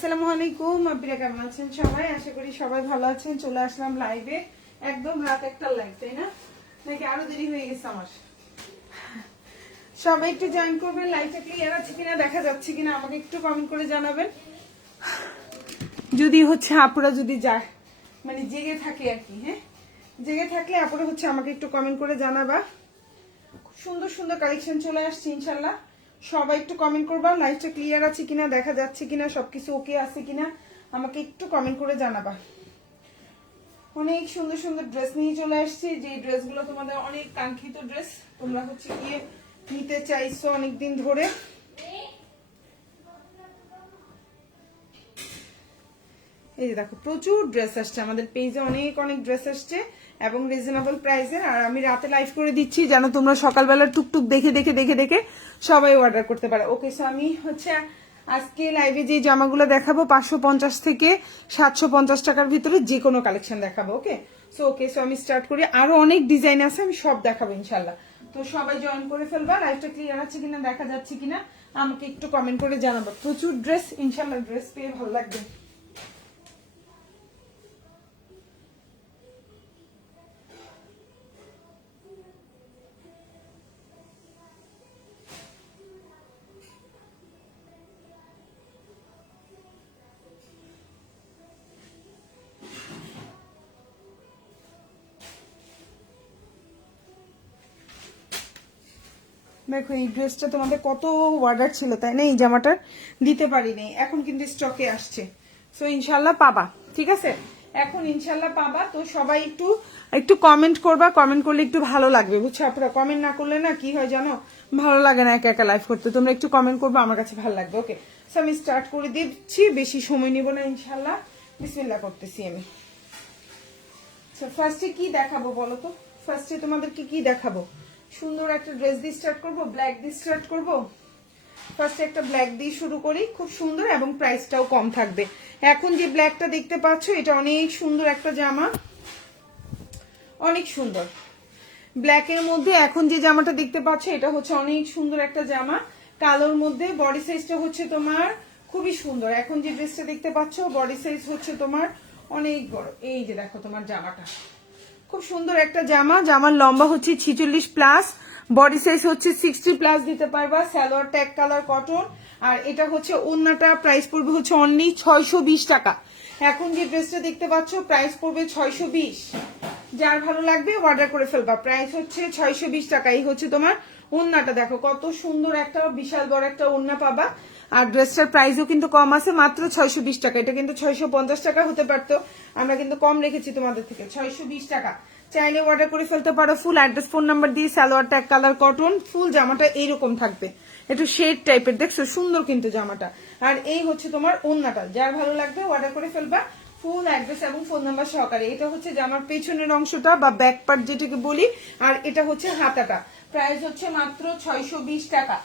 আসসালামু আলাইকুম, আপনারা কেমন আছেন সবাই? আশা করি সবাই ভালো আছেন। চলে আসলাম লাইভে, একদম রাত 1টার লাইভ, তাই না? নাকি আরো দেরি হয়ে গেছে আমার? সবাই একটু জয়েন করবেন। লাইভটা ক্লিয়ার আছে কিনা, দেখা যাচ্ছে কিনা আমাকে একটু কমেন্ট করে জানাবেন। যদি হচ্ছে আপুরা যদি যায় মানে জেগে থাকে আর কি, হ্যাঁ জেগে থাকলে আপুরা হচ্ছে আমাকে একটু কমেন্ট করে জানাবা। সুন্দর সুন্দর কালেকশন চলে আসছে ইনশাল্লাহ। সবাই একটু কমেন্ট করবা লাইভটা ক্লিয়ার আছে কিনা, দেখা যাচ্ছে কিনা, সবকিছু ওকে আছে কিনা আমাকে একটু কমেন্ট করে জানাবা। অনেক সুন্দর সুন্দর ড্রেস নিয়ে চলে আসছি, যে ড্রেসগুলো তোমাদের অনেক কাঙ্ক্ষিত ড্রেস, তোমরা হচ্ছে গিয়ে নিতে চাইছো অনেকদিন ধরে। এই যে দেখো প্রচুর ড্রেস আসছে আমাদের পেজে, অনেক অনেক ড্রেস আসছে এবং রিজনেবল প্রাইসে। আর আমি রাতে লাইভ করে দিচ্ছি যেন তোমরা সকালবেলা টুকটুক দেখে দেখে দেখে দেখে সবাই অর্ডার করতে পারে। ওকে, সো আমি হচ্ছে আজকে লাইভে যে জামাগুলো দেখাবো 550 থেকে 750 টাকার ভিতরে যে কোনো কালেকশন দেখাবো। ওকে সো আমি স্টার্ট করি। আরো অনেক ডিজাইন আছে, আমি সব দেখাবো ইনশাল্লাহ। তো সবাই জয়েন করে ফেলবা। লাইভটা ক্লিয়ার আছে কিনা, দেখা যাচ্ছে কিনা আমাকে একটু কমেন্ট করে জানাবো। প্রচুর ড্রেস ইনশাল্লাহ, ড্রেস পেয়ে ভালো লাগবে। দেখো এই ড্রেসটা তোমাদের কত অর্ডার ছিল তাই না, এই জামাটার দিতে পারিনি, এখন কিন্তু স্টকে আসছে। সো ইনশাল্লাহ পাবা, ঠিক আছে? এখন ইনশাল্লাহ পাবা। তো সবাই একটু একটু কমেন্ট করবা, কমেন্ট করলে একটু ভালো লাগবে, বুঝছো? আপনারা কমেন্ট না করলে না কি হয় জানো, ভালো লাগে না একা একা লাইভ করতে। তোমরা একটু কমেন্ট করবা, আমার কাছে ভালো লাগবে। ওকে, সো আমি স্টার্ট করে দিচ্ছি, বেশি সময় নিব না ইনশাল্লাহ। বিসমিল্লাহ করতেছি আমি। ফার্স্টে কি দেখাবো বলো তো? ফার্স্টে তোমাদেরকে কি দেখাবো? সুন্দর একটা ড্রেস দিয়ে স্টার্ট করবো, ব্ল্যাক দিয়ে স্টার্ট করবো। ফার্স্টে একটা ব্ল্যাক দিয়ে শুরু করি, খুব সুন্দর এবং প্রাইসটাও কম থাকবে। এখন যে ব্ল্যাকটা দেখতে পাচ্ছ এটা অনেক সুন্দর একটা জামা, অনেক সুন্দর ব্ল্যাকের মধ্যে। এখন যে জামাটা দেখতে পাচ্ছ এটা হচ্ছে অনেক সুন্দর একটা জামা, কালোর মধ্যে। বডি সাইজটা হচ্ছে তোমার খুবই সুন্দর। এখন যে ড্রেসটা দেখতে পাচ্ছ বডি সাইজ হচ্ছে তোমার অনেক বড়। এই যে দেখো তোমার জামাটা খুব সুন্দর একটা জামা, জামার লম্বা হচ্ছে 46 প্লাস, বডি সাইজ হচ্ছে 60 প্লাস দিতে পারবা। সালোয়ার ট্যাগ কালার কটন, আর এটা হচ্ছে ওন্নাটা। প্রাইস পড়বে হচ্ছে অনলি 620 টাকা। এখন যে ড্রেসটা দেখতে পাচ্ছ প্রাইস পড়বে 620। যার ভালো লাগবে অর্ডার করে ফেলবা। প্রাইস হচ্ছে 620 টাকা। এই হচ্ছে তোমার ওন্নাটা, দেখো কত সুন্দর একটা বিশাল বড় একটা ওন্না পাবা। আর ড্রেসটার প্রাইসও কিন্তু কম আছে, মাত্র 620 টাকা। এটা কিন্তু 650 টাকা হতে পারতো, আমরা কিন্তু কম রেখেছি তোমাদের থেকে, 620 টাকা। চাইলে অর্ডার করে ফেলতে পারো। ফুল অ্যাড্রেস ফোন নাম্বার দিয়ে, সালোয়ার ট্যাগ কালার কটন, ফুল জামাটা এইরকম থাকবে, একটু শেড টাইপের, দেখছো সুন্দর কিন্তু জামাটা। আর এই হচ্ছে তোমার ওন্নাটা, যার ভালো লাগবে অর্ডার করে ফেলবা ফুল অ্যাড্রেস এবং ফোন নাম্বার সহকারে। এটা হচ্ছে জামার পেছনের অংশটা বা ব্যাক পার্ট যেটাকে বলি, আর এটা হচ্ছে হাতাটা। প্রাইস হচ্ছে মাত্র 620 টাকা।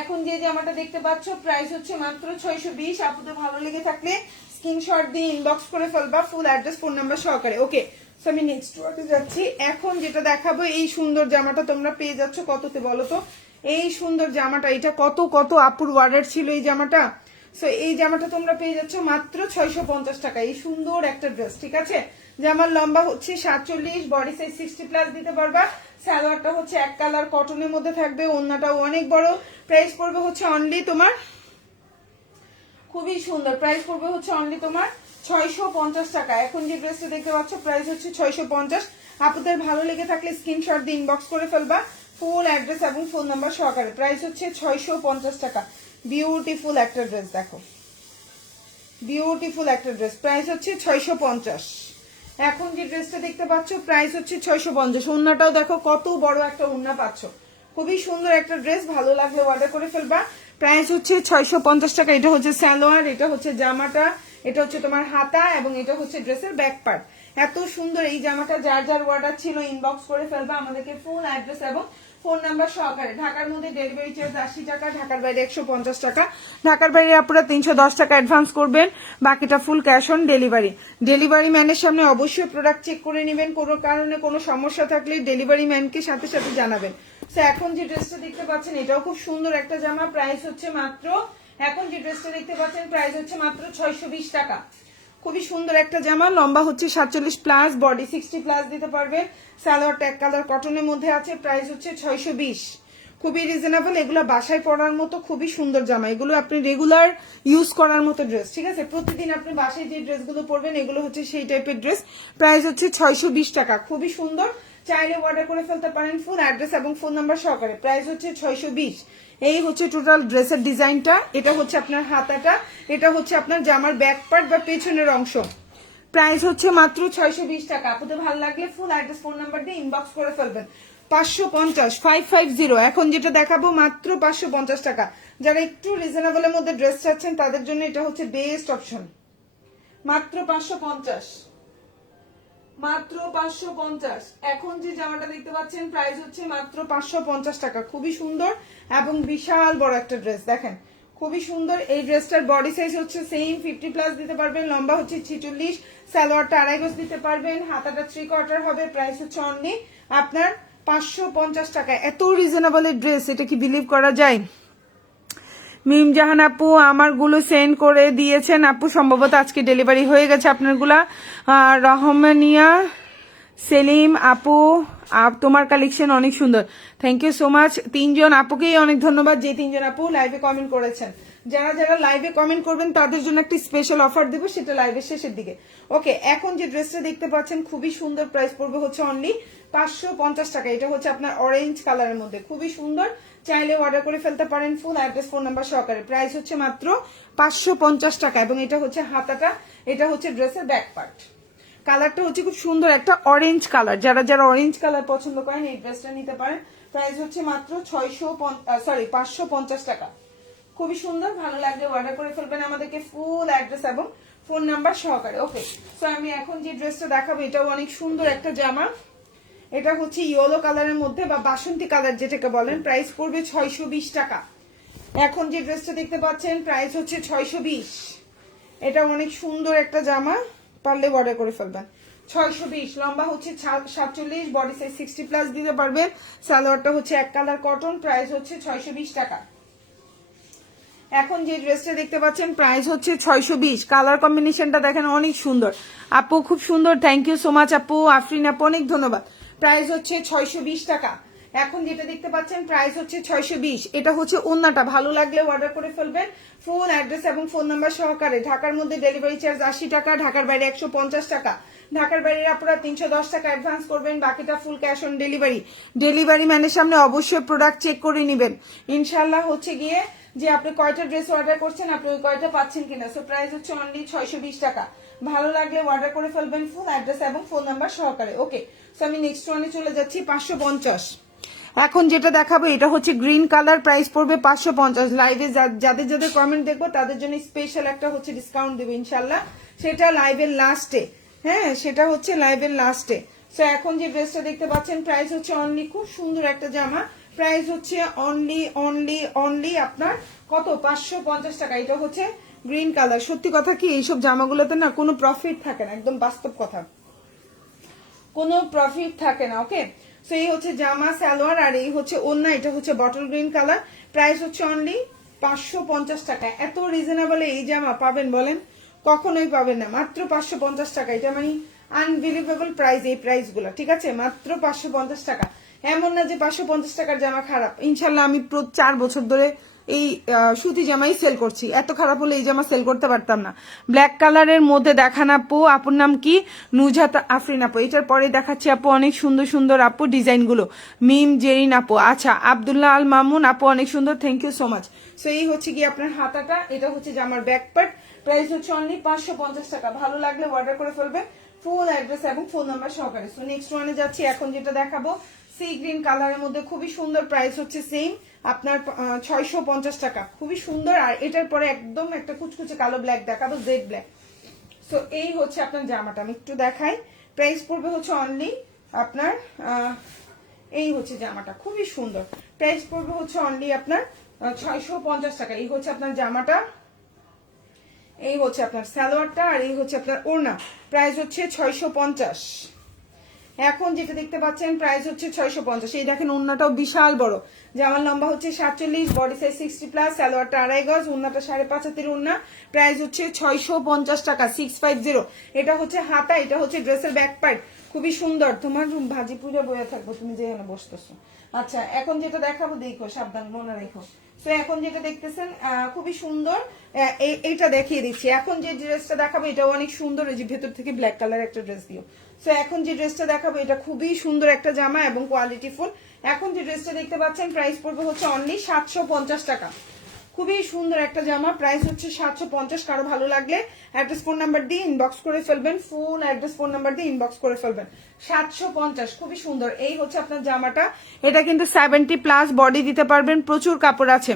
এখন যে জামাটা দেখতে পাচ্ছ প্রাইস হচ্ছে মাত্র 620। আপুদের ভালো লেগে থাকলে স্ক্রিনশট দিয়ে ইনবক্স করে ফেলবা ফুল অ্যাড্রেস ফোন নাম্বার সহকারে। ওকে, সো আমি নেক্সট ওয়ার্কে যাচ্ছি। এখন যেটা দেখাবো, এই সুন্দর জামাটা তোমরা পেয়ে যাচ্ছ কততে বলো তো? এই সুন্দর জামাটা, এটা কত কত আপুর অর্ডার ছিল এই জামাটা। সো এই জামাটা তোমরা পেয়ে যাচ্ছ মাত্র 650 টাকা। এই সুন্দর একটা ড্রেস, ঠিক আছে? জামার লম্বা হচ্ছে 47, বডি সাইজ 60 প্লাস দিতে পারবা। সালোয়ারটা হচ্ছে এক কালার কটনের মধ্যে থাকবে, ওন্নাটাও অনেক বড়। প্রাইস পড়বে হচ্ছে অনলি তোমার, খুবই সুন্দর, প্রাইস পড়বে হচ্ছে অনলি তোমার 650 টাকা। এখন যে ড্রেসটা দেখতে পাচ্ছ প্রাইস হচ্ছে 650। আপনাদের ভালো লেগে থাকলে স্ক্রিনশট দিয়ে ইনবক্স করে ফেলবা ফুল অ্যাড্রেস এবং ফোন নাম্বার সহকারে। প্রাইস হচ্ছে 650 টাকা। বিউটিফুল একটা ড্রেস, দেখো বিউটিফুল একটা ড্রেস, প্রাইস হচ্ছে 650। এখন যে ড্রেসটা দেখতে পাচ্ছ প্রাইস হচ্ছে 650। ওন্নাটাও দেখো কত বড় একটা ওন্না পাচ্ছ, খুবই সুন্দর একটা ড্রেস। ভালো লাগলে অর্ডার করে ফেলবা। প্রাইস হচ্ছে 650 টাকা। এটা হচ্ছে সালোয়ার, এটা হচ্ছে জামাটা, এটা হচ্ছে তোমার হাতা এবং এটা হচ্ছে ড্রেসের ব্যাক পার্ট। এত সুন্দর এই জামাটা, যার যার অর্ডার ছিল ইনবক্স করে ফেলবা আমাদেরকে ফুল অ্যাড্রেস এবং ফোন নাম্বার সহকারে। ঢাকার মধ্যে ডেলিভারি চার্জ 80 টাকা, ঢাকার বাইরে 150 টাকা। ঢাকার বাইরে আপনারা 310 টাকা অ্যাডভান্স করবেন, বাকিটা full cash on delivery. Delivery ম্যানের সামনে অবশ্যই প্রোডাক্ট চেক করে নেবেন, কোনো কারণে কোনো সমস্যা থাকলে ডেলিভারি ম্যানকে সাথে সাথে জানাবেন। তো এখন যে ড্রেসটা দেখতে পাচ্ছেন এটাও খুব সুন্দর একটা জামা, প্রাইস হচ্ছে মাত্র এখন যে ড্রেসটা দেখতে পাচ্ছেন প্রাইস হচ্ছে মাত্র 620 টাকা। খুবই সুন্দর একটা জামা, লম্বা হচ্ছে 47 প্লাস, বডি 60 প্লাস দিতে পারবে। সালোয়ার ট্যাগ কালার কটনের মধ্যে আছে, প্রাইস হচ্ছে 620। খুবই রিজনেবল, এগুলো বাসায় পরার মতো খুবই সুন্দর জামা, এগুলো আপনি রেগুলার ইউজ করার মতো ড্রেস, ঠিক আছে? প্রতিদিন আপনি বাসায় যে ড্রেসগুলো পরবেন এগুলো হচ্ছে সেই টাইপের ড্রেস। প্রাইস হচ্ছে 620 টাকা, খুবই সুন্দর। চাইলে অর্ডার করে ফেলতে পারেন ফুল অ্যাড্রেস এবং ফোন নাম্বার সহকারে। প্রাইস হচ্ছে 620। এই হচ্ছে টোটাল ড্রেসের ডিজাইনটা। এটা হচ্ছে আপনার হাতাটা, এটা হচ্ছে আপনার জামার ব্যাক পার্ট বা পেছনের অংশ। প্রাইস হচ্ছে মাত্র 620 টাকা। আপনাদের ভালো লাগলে ফুল অ্যাড্রেস ফোন নাম্বার দিয়ে ইনবক্স করে ফেলবেন। 550 550। এখন যেটা দেখাবো মাত্র 550 টাকা। যারা একটু রিজনেবলের মধ্যে ড্রেস চাচ্ছেন তাদের জন্য এটা হচ্ছে বেস্ট অপশন। মাত্র 550, মাত্র 550। এখন যে জামাটা দেখতে পাচ্ছেন প্রাইস হচ্ছে মাত্র 550 টাকা। খুবই সুন্দর এবং বিশাল বড় একটা ড্রেস, দেখেন খুবই সুন্দর। এই ড্রেসটার বডি সাইজ হচ্ছে সেম 50 প্লাস দিতে পারবেন, লম্বা হচ্ছে 46, সালোয়ারটা 2.5 গজ দিতে পারবেন, হাতাটা 3/4 হবে। প্রাইস হচ্ছে অনলি আপনার 550 টাকা। এত রিজনেবল এর ড্রেস, এটা কি বিলিভ করা যায়? মিম জাহান আপু আমারগুলো সেন্ড করে দিয়েছেন আপু, সম্ভবত আজকে ডেলিভারি হয়ে গেছে আপনারগুলা। রহমানিয়া সেলিম আপু, তোমার কালেকশন অনেক সুন্দর, থ্যাংক ইউ সো মাচ। 3 জন আপুকেই অনেক ধন্যবাদ, যে 3 জন আপু লাইভে কমেন্ট করেছেন। যারা যারা লাইভে কমেন্ট করবেন তাদের জন্য একটা স্পেশাল অফার দেবো, সেটা লাইভের শেষের দিকে। ওকে, এখন যে ড্রেসটা দেখতে পাচ্ছেন খুবই সুন্দর, প্রাইস পড়বে হচ্ছে অনলি 550 টাকা। এটা হচ্ছে আপনার অরেঞ্জ কালারের মধ্যে, খুবই সুন্দর। চাইলে অর্ডার করে ফেলতে পারেন ফুল অ্যাড্রেস ফোন নাম্বার সহকারে। প্রাইস হচ্ছে মাত্র 550 টাকা। এবং এটা হচ্ছে হাতাটা, এটা হচ্ছে ড্রেসের ব্যাক পার্ট। কালারটা হচ্ছে খুব সুন্দর একটা অরেঞ্জ কালার, যারা যারা অরেঞ্জ কালার পছন্দ করেন এই ড্রেসটা নিতে পারেন। প্রাইস হচ্ছে মাত্র 550 টাকা। খুবই সুন্দর, ভালো লাগলে অর্ডার করে ফেলবেন আমাদেরকে ফুল অ্যাড্রেস এবং ফোন নাম্বার সহকারে। ওকে, সো আমি এখন যে ড্রেসটা দেখাবো এটাও অনেক সুন্দর একটা জামা। এটা হচ্ছে ইয়েলো কালারের মধ্যে বা বাসন্তী কালার যেটাকে বলেন। প্রাইস পড়বে 620 টাকা। এখন যে ড্রেসটা দেখতে পাচ্ছেন প্রাইস হচ্ছে 620। এটা অনেক সুন্দর একটা জামা, পারলে অর্ডার করে ফেলবেন। 620, লম্বা হচ্ছে 47, বডি সাইজ 60 প্লাস দিতে পারবেন। সালোয়ারটা হচ্ছে এক কালার কটন। প্রাইস হচ্ছে 620 টাকা। এখন যে ড্রেসটা দেখতে পাচ্ছেন প্রাইস হচ্ছে 620। কালার কম্বিনেশনটা দেখেন অনেক সুন্দর। আপু খুব সুন্দর, থ্যাংক ইউ সো মাচ আপু। আফরিন আপু অনেক ধন্যবাদ। প্রাইস হচ্ছে 620 টাকা। এখন যেটা দেখতে পাচ্ছেন প্রাইস হচ্ছে 620। এটা হচ্ছে ওন্নাটা, ভালো লাগলে অর্ডার করে ফেলবেন ফুল অ্যাড্রেস এবং ফোন নাম্বার সহকারে। ঢাকার মধ্যে ডেলিভারি চার্জ 80 টাকা, ঢাকার বাইরে 150 টাকা। ঢাকার বাইরে আপনারা 310 টাকা অ্যাডভান্স করবেন, বাকিটা full cash on delivery. Delivery ম্যানের সামনে অবশ্যই প্রোডাক্ট চেক করে নেবেন ইনশাল্লাহ, হচ্ছে গিয়ে যে আপনি কয়টা ড্রেস অর্ডার করছেন আপনি ওই কয়টা পাচ্ছেন কিনা। সো প্রাইস হচ্ছে অনলি 620 টাকা। ভালো লাগলে অর্ডার করে ফেলবেন ফুল অ্যাড্রেস এবং ফোন নাম্বার সহকারে। ওকে, সো আমি নেক্সট ওয়ানে চলে যাচ্ছি। 550। এখন যেটা দেখাবো এটা হচ্ছে গ্রিন কালার, প্রাইস পড়বে 550। লাইভে যাদের যাদের কমেন্ট দেখবো তাদের জন্য স্পেশাল একটা হচ্ছে ডিসকাউন্ট দেবো ইনশাল্লাহ, সেটা লাইভের লাস্টে। হ্যাঁ, সেটা হচ্ছে লাইভের লাস্টে। সো এখন যে ড্রেসটা দেখতে পাচ্ছেন প্রাইস হচ্ছে অনলি, খুব সুন্দর একটা জামা। প্রাইস হচ্ছে অনলি অনলি অনলি আপনার কত, 550 টাকা। এটা হচ্ছে গ্রিন কালার। সত্যি কথা কি, এইসব জামাগুলোতে না কোনো প্রফিট থাকে না, একদম বাস্তব কথা, কোনো প্রফিট থাকে না। ওকে, সো এই হচ্ছে জামা সালোয়ার, আর এই হচ্ছে ওড়না। এটা হচ্ছে বটল গ্রিন কালার। প্রাইস হচ্ছে অনলি 550 টাকা। এত রিজনেবল এই জামা পাবেন বলেন? কখনোই পাবেন না। মাত্র 550 টাকা। এটা মানে আনবিলিভেবল প্রাইস, এই প্রাইস গুলো, ঠিক আছে? মাত্র 550 টাকা। এমন না যে 550 টাকার জামা খারাপ, ইনশাল্লাহ আমি 4 বছর ধরে এই সুতি জামাই সেল করছি। এত খারাপ হলে এই জামা সেল করতে পারতাম না। ব্ল্যাক কালারের মধ্যে দেখান আপু, আপুর নাম কি? নুজাত আফরিন আপু। এটার পরে দেখাচ্ছি আপু অনেক সুন্দর সুন্দর আপু ডিজাইন গুলো। মিম জেরিন আপু, আচ্ছা আব্দুল্লাহ আল মামুন আপু অনেক সুন্দর, thank you so much. So এই হচ্ছে কি আপনার হাতাটা, এটা হচ্ছে জামার ব্যাক পার্ট। প্রাইস হচ্ছে অনলি 550 টাকা। ভালো লাগলে অর্ডার করে ফেলবে ফুল অ্যাড্রেস এবং ফোন নাম্বার সহকারে। সো নেক্সট ওয়ানে যাচ্ছি। এখন যেটা দেখাবো সি গ্রিন কালারের মধ্যে খুবই সুন্দর, প্রাইস হচ্ছে সেম আপনার 650 টাকা। খুবই সুন্দর। আর এটার পরে একদম একটা কুচকুচে কালো ব্ল্যাক দেখাবো, জেড ব্ল্যাক। সো এই হচ্ছে আপনার জামাটা, আমি একটু দেখাই। প্রাইস পড়বে হচ্ছে অনলি আপনার এই হচ্ছে জামাটা, খুবই সুন্দর। প্রাইস পড়বে হচ্ছে অনলি আপনার 650 টাকা। এই হচ্ছে আপনার জামাটা, এই হচ্ছে আপনার সালোয়ারটা, আর এই হচ্ছে আপনার ওড়না। প্রাইস হচ্ছে 650। এখন যেটা দেখতে পাচ্ছেন প্রাইস হচ্ছে 650। এই দেখেন ওন্নাটাও বিশাল বড়, জামার লম্বা হচ্ছে 47, বডি সাইজ 60+, সালোয়ারটা 2.5 গজ, ওন্নাটা 5.5 হাতের ওন্না, প্রাইস হচ্ছে 650 টাকা 650। এটা হচ্ছে হাতা, এটা হচ্ছে ড্রেসের ব্যাক পার্ট, খুবই সুন্দর। তোমার ভাজি পূজা বয়ে থাকবো, তুমি যেখানে বসতেছো। আচ্ছা এখন যেটা দেখাবো, দেখো সাবধান মনে রেখো। তো এখন যেটা দেখতেছেন খুবই সুন্দর, এইটা দেখিয়ে দিচ্ছি। এখন যে ড্রেসটা দেখাবো এটাও অনেক সুন্দর, এই যে ভেতর থেকে ব্ল্যাক কালার একটা ড্রেস দিও। তো এখন যে ড্রেসটা দেখাবো এটা খুবই সুন্দর একটা জামা এবং কোয়ালিটি ফুল। এখন যে ড্রেসটা দেখতে পাচ্ছেন প্রাইস পড়বে হচ্ছে অনলি 750 টাকা। খুবই সুন্দর একটা জামা, প্রাইস হচ্ছে 750। কারো ভালো লাগলে অ্যাড্রেস ফোন নাম্বার দিয়ে ইনবক্স করে ফেলবেন, ফুল অ্যাড্রেস ফোন নাম্বার দিয়ে ইনবক্স করে ফেলবেন। 750, খুবই সুন্দর। এই হচ্ছে আপনার জামাটা, এটা কিন্তু 70+ বডি দিতে পারবেন, প্রচুর কাপড় আছে।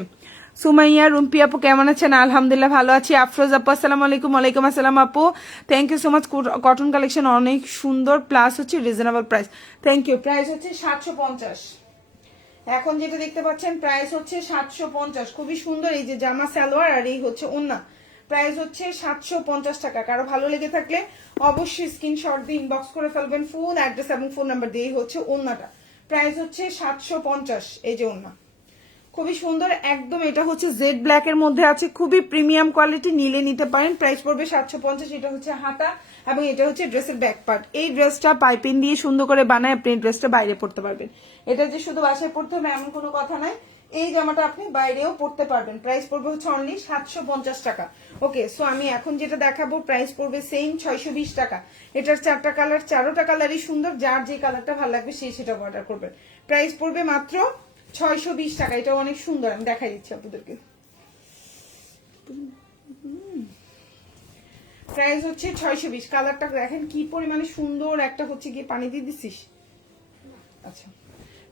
সুমাইয়া রুম্পি আপু কেমন আছেন? আলহামদুলিল্লাহ ভালো আছি। আফরোজ আপু আসসালামু আলাইকুম। ওয়ালাইকুম আসসালাম আপু, thank you so much. Cotton collection অনেক সুন্দর, প্লাস হচ্ছে reasonable price. Thank you. Price হচ্ছে 750। এখন যেটা দেখতে পাচ্ছেন প্রাইস হচ্ছে 750, খুবই সুন্দর। এই যে জামা সালোয়ার আর এই হচ্ছে ওন্না, প্রাইস হচ্ছে 750 টাকা। কারো ভালো লেগে থাকলে অবশ্যই স্ক্রিনশট দিয়ে ইনবক্স করে ফেলবেন, ফুল অ্যাড্রেস এবং ফোন নাম্বার দিয়ে। এই হচ্ছে ওন্নাটা, প্রাইস হচ্ছে 750। এই যে ওন্না খুবই সুন্দর একদম, এটা হচ্ছে জেড ব্ল্যাক এর মধ্যে আছে, খুবই প্রিমিয়াম কোয়ালিটি, নিলে নিতে পারেন। প্রাইস পড়বে 750। এটা হচ্ছে হাতা এবং এটা হচ্ছে ড্রেসের ব্যাক পার্ট। এই ড্রেসটা পাইপিং দিয়ে সুন্দর করে বানায় আপনি ড্রেসটা বাইরে পড়তে পারবেন। এটা যে শুধু বাসায় পড়তে হবে এমন কোনো কথা নাই, এই জামাটা আপনি বাইরেও পড়তে পারবেন। প্রাইস পড়বে হচ্ছে অনলি 750 টাকা। ওকে, সো আমি এখন যেটা দেখাবো প্রাইস পড়বে সেম 620 টাকা। এটার 4টা কালার, 4টা কালারই সুন্দর, যার যে কালারটা ভালো লাগবে সেই সেটা অর্ডার করবেন। প্রাইস পড়বে মাত্র 620 টাকা। এটা অনেক সুন্দর, আমি দেখাই দিচ্ছি আপনাদেরকে। প্রাইস হচ্ছে 620। কালারটা দেখেন কি পরিমাণে সুন্দর, একটা হচ্ছে গিয়ে পানি দিয়ে দিছিস। আচ্ছা,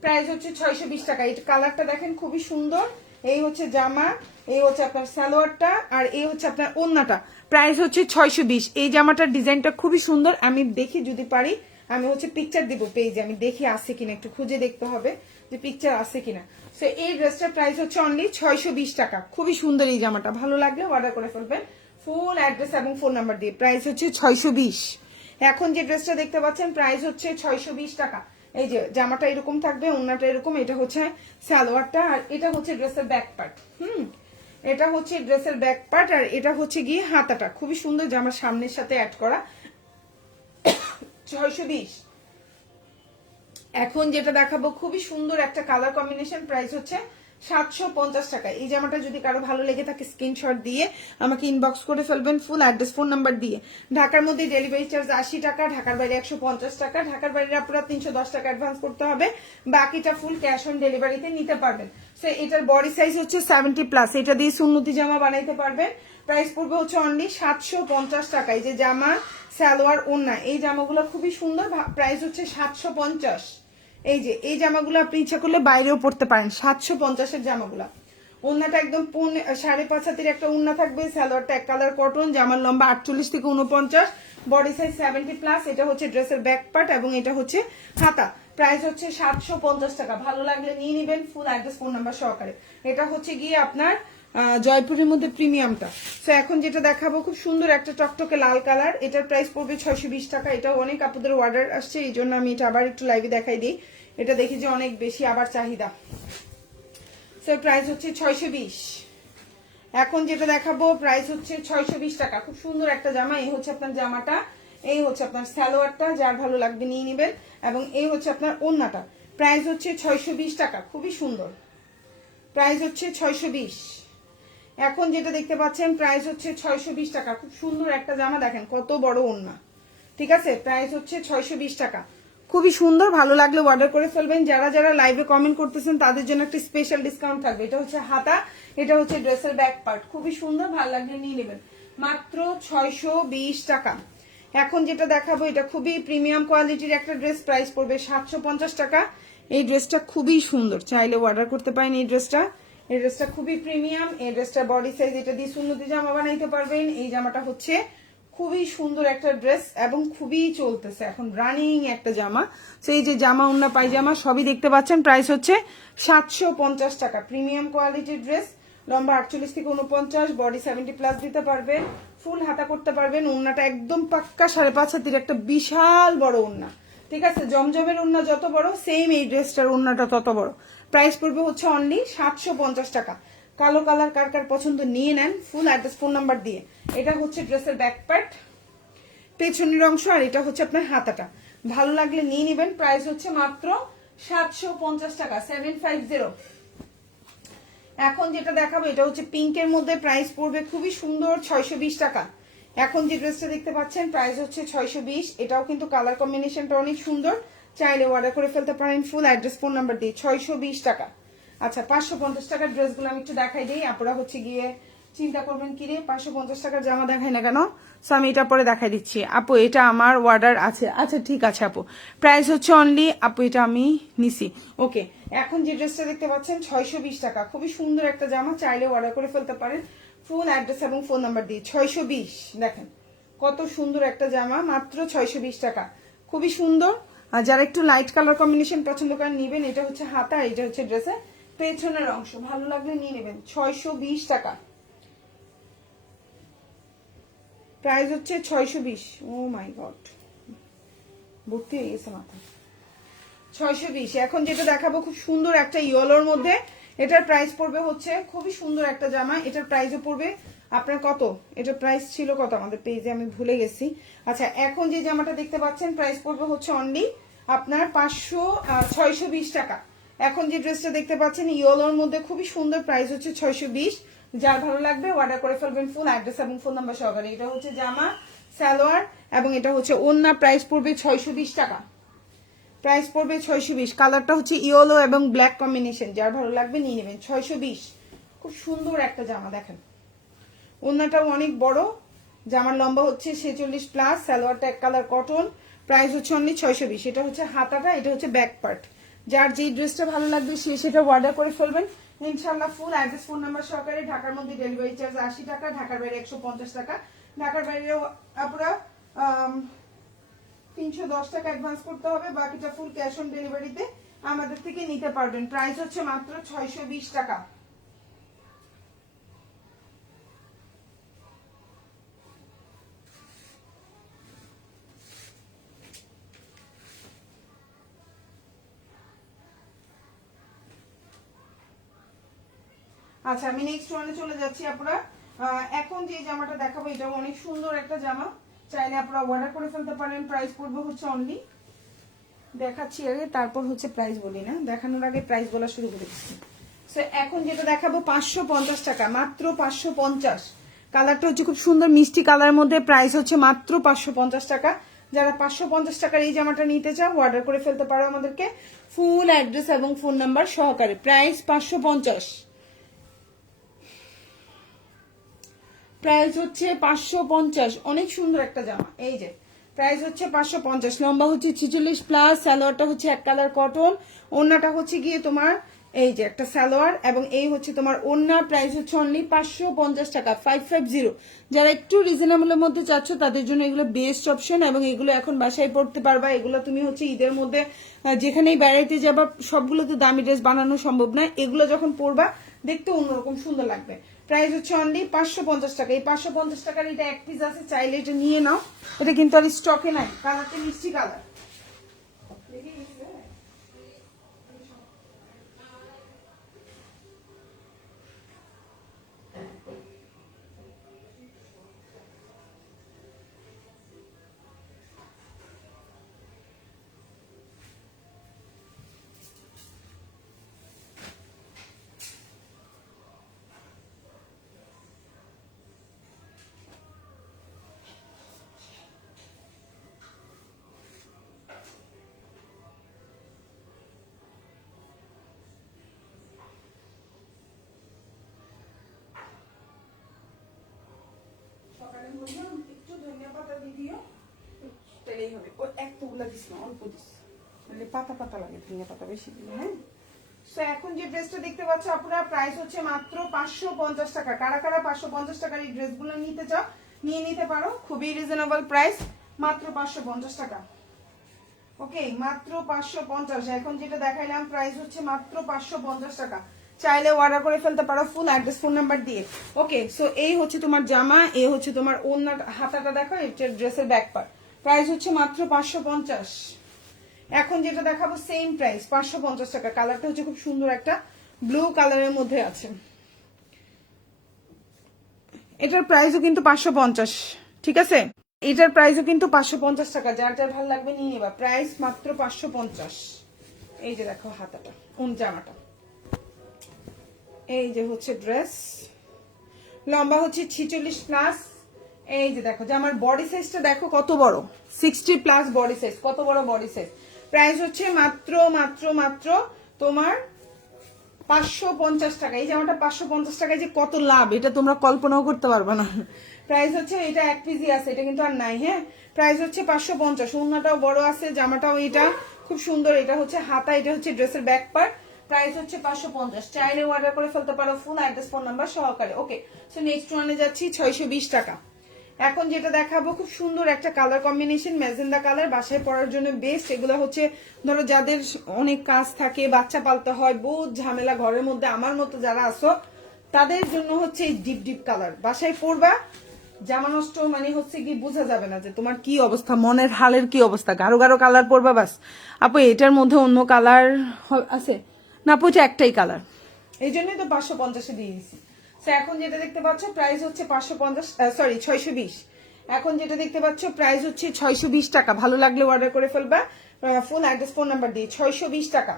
প্রাইস হচ্ছে 620 টাকা। এই কালারটা দেখেন খুবই সুন্দর। এই হচ্ছে জামা, এই হচ্ছে আপনার সালোয়ারটা, আর এই হচ্ছে আপনার ওন্নাটা। প্রাইস হচ্ছে 620। এই জামাটার ডিজাইনটা খুবই সুন্দর, আমি দেখি যদি পারি আমি হচ্ছে পিকচার দিব পেজে, আমি দেখি আছে কিনা, একটু খুঁজে দেখতে হবে যে পিকচার আছে কিনা। সো এই ড্রেসটার প্রাইস হচ্ছে অনলি 620 টাকা। খুবই সুন্দর এই জামাটা, ভালো লাগলে অর্ডার করে ফেলবেন, ফুল অ্যাড্রেস এবং ফোন নাম্বার দিয়ে। প্রাইস হচ্ছে 620। এখন যে ড্রেসটা দেখতে পাচ্ছেন প্রাইস হচ্ছে 620 টাকা। এই যে জামাটা এরকম থাকবে, ওন্নাটা এরকম, এটা হচ্ছে সালোয়ারটা, আর এটা হচ্ছে ড্রেসের ব্যাক পার্ট। এটা হচ্ছে ড্রেসের ব্যাক পার্ট, আর এটা হচ্ছে গিয়ে হাতাটা, খুবই সুন্দর জামার সামনের সাথে অ্যাড করা। 620। এখন যেটা দেখাবো খুবই সুন্দর একটা কালার কম্বিনেশন, প্রাইস হচ্ছে 750 টাকা। এই জামাটা যদি কারো ভালো লেগে থাকে স্ক্রিনশট দিয়ে আমাকে ইনবক্স করে ফেলবেন, ফুল অ্যাড্রেস ফোন নাম্বার দিয়ে। ঢাকার মধ্যে ডেলিভারি চার্জ 80 টাকা, ঢাকার বাইরে 150 টাকা। ঢাকার বাইরে আপনারা 310 টাকা অ্যাডভান্স করতে হবে, বাকিটা ফুল ক্যাশ অন ডেলিভারিতে নিতে পারবেন। সো এটার বডি সাইজ হচ্ছে 70+, এটা দিয়ে সুন্নতি জামা বানাইতে পারবেন। প্রাইস পড়বে হচ্ছে অনলি 750 টাকা। এই যে জামা সালোয়ার ওন্না, এই জামাগুলো খুবই সুন্দর, প্রাইস হচ্ছে 750। এই যে এই জামাগুলো আপনি ইচ্ছা করলে বাইরেও পড়তে পারেন, 750-এর জামাগুলো। ওন্নাটা একদম 5.5 হাতের একটা ওন্না থাকবে, সালোয়ারটা এক কালার কটন, জামার লম্বা 48 থেকে 49, বডি সাইজ 70+। এটা হচ্ছে ড্রেসের ব্যাক পার্ট এবং এটা হচ্ছে হাতা। প্রাইস হচ্ছে 750 টাকা। ভালো লাগলে নিয়ে নিবেন, ফুল অ্যাড্রেস ফোন নাম্বার সহকারে। এটা হচ্ছে গিয়ে আপনার জয়পুরের মধ্যে প্রিমিয়ামটা। সো এখন যেটা দেখাবো খুব সুন্দর একটা টকটকে লাল কালার, এটার প্রাইস পড়বে 620 টাকা। এটা অনেক আপুদের অর্ডার আসছে, এই জন্য আমি এটা আবার একটু লাইভে দেখাই দিই। এটা দেখি যে অনেক বেশি আবার চাহিদা। সো প্রাইস হচ্ছে 620। এখন যেটা দেখাবো প্রাইস হচ্ছে 620 টাকা। খুব সুন্দর একটা জামা, এই হচ্ছে আপনার জামাটা, এই হচ্ছে আপনার সালোয়ারটা, যার ভালো লাগবে নিয়ে নিবেন, এবং এই হচ্ছে আপনার ওন্নাটা। প্রাইস হচ্ছে 620 টাকা, খুবই সুন্দর। প্রাইস হচ্ছে 620। এখন যেটা দেখতে পাচ্ছেন প্রাইস হচ্ছে 620 টাকা। খুব সুন্দর একটা জামা, দেখেন কত বড় ওন্না, ঠিক আছে। প্রাইস হচ্ছে 620 টাকা, খুবই সুন্দর। ভালো লাগলে অর্ডার করে ফেলবেন। যারা যারা লাইভে কমেন্ট করতেছেন তাদের জন্য একটা স্পেশাল ডিসকাউন্ট থাকবে। এটা হচ্ছে হাতা, এটা হচ্ছে ড্রেসের ব্যাক পার্ট, খুবই সুন্দর, ভালো লাগলে নিয়ে নেবেন, মাত্র 620 টাকা। এখন যেটা দেখাবো এটা খুবই প্রিমিয়াম কোয়ালিটির একটা ড্রেস, প্রাইস পড়বে 750 টাকা। এই ড্রেসটা খুবই সুন্দর, চাইলে অর্ডার করতে পারেন এই ড্রেসটা। এই ড্রেসটা খুবই প্রিমিয়াম, এই ড্রেসটা বডি সাইজ, এটা দিয়ে সুন্নতি জামা বানাইতে পারবেন। এই জামাটা হচ্ছে খুবই সুন্দর একটা ড্রেস এবং খুবই চলতেছে এখন রানিং একটা জামা। সেই যে জামা ওন্না পায়জামা সবই দেখতে পাচ্ছেন, প্রাইস হচ্ছে 750 টাকা। প্রিমিয়াম কোয়ালিটির ড্রেস, লম্বা 48 থেকে 49, বডি 70+ দিতে পারবেন, ফুল হাতা করতে পারবেন। ওন্নাটা একদম পাক্কা 5.5 হাতের একটা বিশাল বড় ওন্না, ঠিক আছে, জমজমের ওড়না যত বড় সেম এই ড্রেসটার ওড়নাটা তত বড়। প্রাইস পড়বে হচ্ছে অনলি 750 টাকা। কালো কালার কার কার পছন্দ নিয়ে নেন ফুল অ্যাড্রেস ফোন নাম্বার দিয়ে। এটা হচ্ছে ড্রেসের ব্যাক পার্ট, পেছনের অংশ, আর এটা হচ্ছে আপনার হাতাটা। ভালো লাগলে নিয়ে নেবেন। প্রাইস হচ্ছে মাত্র 750 টাকা, 750। এখন যেটা দেখাবো এটা হচ্ছে পিঙ্কের মধ্যে, প্রাইস পড়বে খুবই সুন্দর 620 টাকা। এখন যে ড্রেসটা দেখতে পাচ্ছেন প্রাইস হচ্ছে 620। এটাও কিন্তু কালার কম্বিনেশনটা অনেক সুন্দর, চাইলে অর্ডার করে ফেলতে পারেন ফুল অ্যাড্রেস ফোন নাম্বার দিয়ে। 620 টাকা। আচ্ছা 550 টাকার ড্রেসগুলো আমি একটু দেখাই দিই, আপনারা হচ্ছে গিয়ে চিন্তা করবেন কি রে 550 টাকার জামা দেখাই না কেন। সো আমি এটা পরে দেখাই দিচ্ছি। আপু এটা আমার অর্ডার আছে। আচ্ছা ঠিক আছে আপু, প্রাইস হচ্ছে অনলি, আপু এটা আমি নিছি। ওকে, এখন যে ড্রেসটা দেখতে পাচ্ছেন 620 টাকা, খুবই সুন্দর একটা জামা, চাইলে অর্ডার করে ফেলতে পারেন ফুল অ্যাড্রেস এবং ফোন নাম্বার দিয়ে। 620, দেখেন কত সুন্দর একটা জামা, মাত্র 620 টাকা, খুবই সুন্দর। আর যারা একটু লাইট কালার কম্বিনেশন পছন্দ করেন নিবেন। এটা হচ্ছে হাতা, এটা হচ্ছে ড্রেসের পেছনের অংশ, ভালো লাগলে নিয়ে নেবেন। 620 টাকা, প্রাইস হচ্ছে 620। ও মাই গড, ভর্তি হয়ে গেছে মাথা। 620। এখন যেটা দেখাবো খুব সুন্দর একটা ইয়েলোর মধ্যে, এটার প্রাইস পড়বে হচ্ছে, খুবই সুন্দর একটা জামা, এটার প্রাইসও পড়বে আপনার কত, এটার প্রাইস ছিল কত আমাদের পেজে, আমি ভুলে গেছি। আচ্ছা এখন যে জামাটা দেখতে পাচ্ছেন প্রাইস পড়বে হচ্ছে অনলি আপনার 620 টাকা। এখন যে ড্রেসটা দেখতে পাচ্ছেন ইয়েলোর মধ্যে খুবই সুন্দর, প্রাইস হচ্ছে 620। যার ভালো লাগবে অর্ডার করে ফেলবেন ফুল অ্যাড্রেস এবং ফোন নাম্বার সহকারে। এটা হচ্ছে জামা, সালোয়ার এবং এটা হচ্ছে ওড়না, প্রাইস পড়বে 620 টাকা। প্রাইস পড়বে 620। কালারটা হচ্ছে ইয়েলো এবং ব্ল্যাক কম্বিনেশন, যার ভালো লাগবে নিয়ে নেবেন। 620, খুব সুন্দর একটা জামা। দেখেন ওড়নাটাও অনেক বড়, জামার লম্বা হচ্ছে 46 প্লাস, সালোয়ারটা এক কালার কটন, প্রাইস হচ্ছে অনলি 620। এটা হচ্ছে হাতাটা, এটা হচ্ছে ব্যাক পার্ট। যার যেই ড্রেসটা ভালো লাগবে সে সেটা অর্ডার করে ফেলবেন ইনশাআল্লাহ। ফুল অ্যাড্রেস ফোন নাম্বার সহকারে। ঢাকার মধ্যে ডেলিভারি চার্জ 80 টাকা, ঢাকার বাইরে 150 টাকা। ঢাকার বাইরেও আপনারা 310 টাকা অ্যাডভান্স করতে হবে, বাকিটা ফুল ক্যাশ অন ডেলিভারিতে আমাদের থেকে নিতে পারবেন। প্রাইস হচ্ছে মাত্র 620 টাকা। আচ্ছা আমি নেক্সট ওয়ানে চলে যাচ্ছি। আপনারা এখন যে জামাটা দেখাবো এটাও অনেক সুন্দর একটা জামা, চাইলে আপনারা অর্ডার করে ফেলতে পারেন। প্রাইস পড়বে হচ্ছে অনলি, দেখাচ্ছি আগে তারপর হচ্ছে প্রাইস বলি না, দেখানোর আগে প্রাইস বলা শুরু করে দিচ্ছি। সো এখন যেটা দেখাবো 550 টাকা, মাত্র 550। কালারটা হচ্ছে খুব সুন্দর মিষ্টি কালারের মধ্যে, প্রাইস হচ্ছে মাত্র 550 টাকা। যারা 550 টাকার এই জামাটা নিতে চাও অর্ডার করে ফেলতে পারো আমাদেরকে ফুল অ্যাড্রেস এবং ফোন নাম্বার সহকারে। প্রাইস 550, প্রাইস হচ্ছে 550। অনেক সুন্দর একটা জামা, এই যে প্রাইস হচ্ছে 550, লম্বা হচ্ছে 46 প্লাস, সালোয়ারটা হচ্ছে এক কালার কটন, ওড়নাটা হচ্ছে গিয়ে তোমার এই যে একটা সালোয়ার এবং এই হচ্ছে তোমার ওড়না। প্রাইস হচ্ছে অনলি 550 টাকা, 550। যারা একটু রিজনেবলের মধ্যে চাচ্ছ তাদের জন্য এগুলো বেস্ট অপশন, এবং এগুলো এখন বাসায় পড়তে পারবা। এগুলো তুমি হচ্ছে ঈদের মধ্যে যেখানেই বেড়াইতে যাবা, সবগুলো তো দামি ড্রেস বানানো সম্ভব না, এগুলো যখন পরবা দেখতে অন্যরকম সুন্দর লাগবে। প্রাইস হচ্ছে অনলি 550 টাকা। এই 550 টাকার এটা এক পিস আছে, চাইলে এটা নিয়ে নাও, এটা কিন্তু আর স্টকে নাই। কালারটা মিষ্টি কালার, একটু ধনিয়া পাতা দিয়ে দিও, তাহলেই হবে। ও একটুগুলা দিস না, অল্প দিস, মানে পাতা পাতা লাগে, ধনিয়া পাতা বেশি দিলে। হ্যাঁ, তো এখন যে ড্রেসটা দেখতে পাচ্ছ আপনারা, প্রাইস হচ্ছে মাত্র 550 টাকা। কারা কারা 550 টাকার এই ড্রেসগুলো নিতে চাও নিয়ে নিতে পারো, খুবই রিজনেবল প্রাইস, মাত্র 550 টাকা। ওকে, মাত্র 550। এখন যেটা দেখাইলাম প্রাইস হচ্ছে মাত্র 550 টাকা, চাইলে অর্ডার করে ফেলতে পারো ফুল অ্যাড্রেস ফোন নাম্বার দিয়ে। ওকে, সো এই হচ্ছে তোমার জামা, এই হচ্ছে তোমার ওড়না, হাতাটা দেখো, এটা ড্রেসের ব্যাক পার্ট। প্রাইস হচ্ছে মাত্র 550। এখন যেটা দেখাবো সেম প্রাইস 550 টাকা। কালারটা হচ্ছে খুব সুন্দর একটা ব্লু কালারের মধ্যে আছে। এটার প্রাইসও কিন্তু 550, ঠিক আছে? এটার প্রাইসও কিন্তু 550 টাকা। যার যার ভালো লাগবে নিয়ে নিবা, প্রাইস মাত্র 550। এই যে দেখো হাতাটা, জামাটা, এই যে হচ্ছে ড্রেস, লম্বা হচ্ছে 46 প্লাস। এই যে দেখো যে আমার বডি সাইজটা দেখো কত বড়, 60 প্লাস বডি সাইজ, কত বড় বডি সাইজ। প্রাইস হচ্ছে মাত্র মাত্র মাত্র তোমার 550 টাকা। এই জামাটা 550 টাকায় যে কত লাভ এটা তোমরা কল্পনাও করতে পারবে না। প্রাইস হচ্ছে এটা 1 পিসি আছে, এটা কিন্তু আর নাই। হ্যাঁ, প্রাইস হচ্ছে 550। ওড়নাটাও বড় আছে, জামাটাও এটা খুব সুন্দর। এটা হচ্ছে হাতা, এটা হচ্ছে ড্রেসের ব্যাক পার্ট। প্রাইস হচ্ছে 550। চাইলে অর্ডার করে ফেলতে পারো ফুল অ্যাড্রেস ফোন নাম্বার সহকারে। ওকে, সো নেক্সট ওয়ানে যাচ্ছি 620 টাকা। এখন যেটা দেখাবো খুব সুন্দর একটা কালার কম্বিনেশন, ম্যাজেন্ডা কালার, বাসায় পরার জন্য বেস্ট। এগুলো হচ্ছে ধরো যাদের অনেক কাজ থাকে, বাচ্চা পালতে হয়, বহুত ঝামেলা ঘরের মধ্যে, আমার মতো যারা আসো তাদের জন্য হচ্ছে এই ডিপ ডিপ কালার। বাসায় পরবা, জামা নষ্ট মানে হচ্ছে কি বোঝা যাবে না যে তোমার কি অবস্থা, মনের হালের কি অবস্থা। গাঢ় গাঢ় কালার পরবা বাস। আপু এটার মধ্যে অন্য কালার আছে না? আপু একটাই কালার, এই জন্যই তো 550-এ দিয়ে দিচ্ছি। এখন যেটা দেখতে পাচ্ছ প্রাইস হচ্ছে 550, সরি 620। এখন যেটা দেখতে পাচ্ছ প্রাইস হচ্ছে 620 টাকা। ভালো লাগলে অর্ডার করে ফেলবা ফুল অ্যাড্রেস ফোন নাম্বার দিয়ে। 620 টাকা,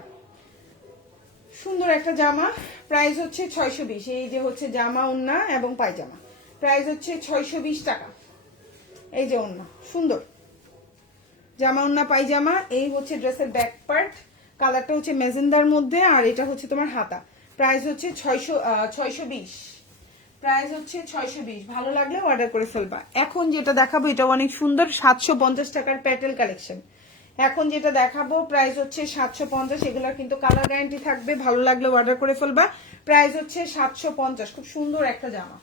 সুন্দর একটা জামা, প্রাইস হচ্ছে 620। এই যে হচ্ছে জামা, ওড়না এবং পায়জামা, প্রাইস হচ্ছে 620 টাকা। এই যে ওড়না, সুন্দর জামা, ওড়না, পায়জামা। এই হচ্ছে ড্রেসের ব্যাক পার্ট, কালারটা হচ্ছে মেজেন্ডার মধ্যে, আর এটা হচ্ছে তোমার হাতা। প্রাইস হচ্ছে 620। প্রাইস হচ্ছে 620। ভালো লাগলে অর্ডার করে ফেলবা। এখন যেটা দেখাবো এটা অনেক সুন্দর, 750 টাকার প্যাটেল কালেকশন। এখন যেটা দেখাবো প্রাইস হচ্ছে 750। এগুলোর কিন্তু কালার গ্যারান্টি থাকবে, ভালো লাগলে অর্ডার করে ফেলবা। প্রাইস হচ্ছে 750। খুব সুন্দর একটা জামা,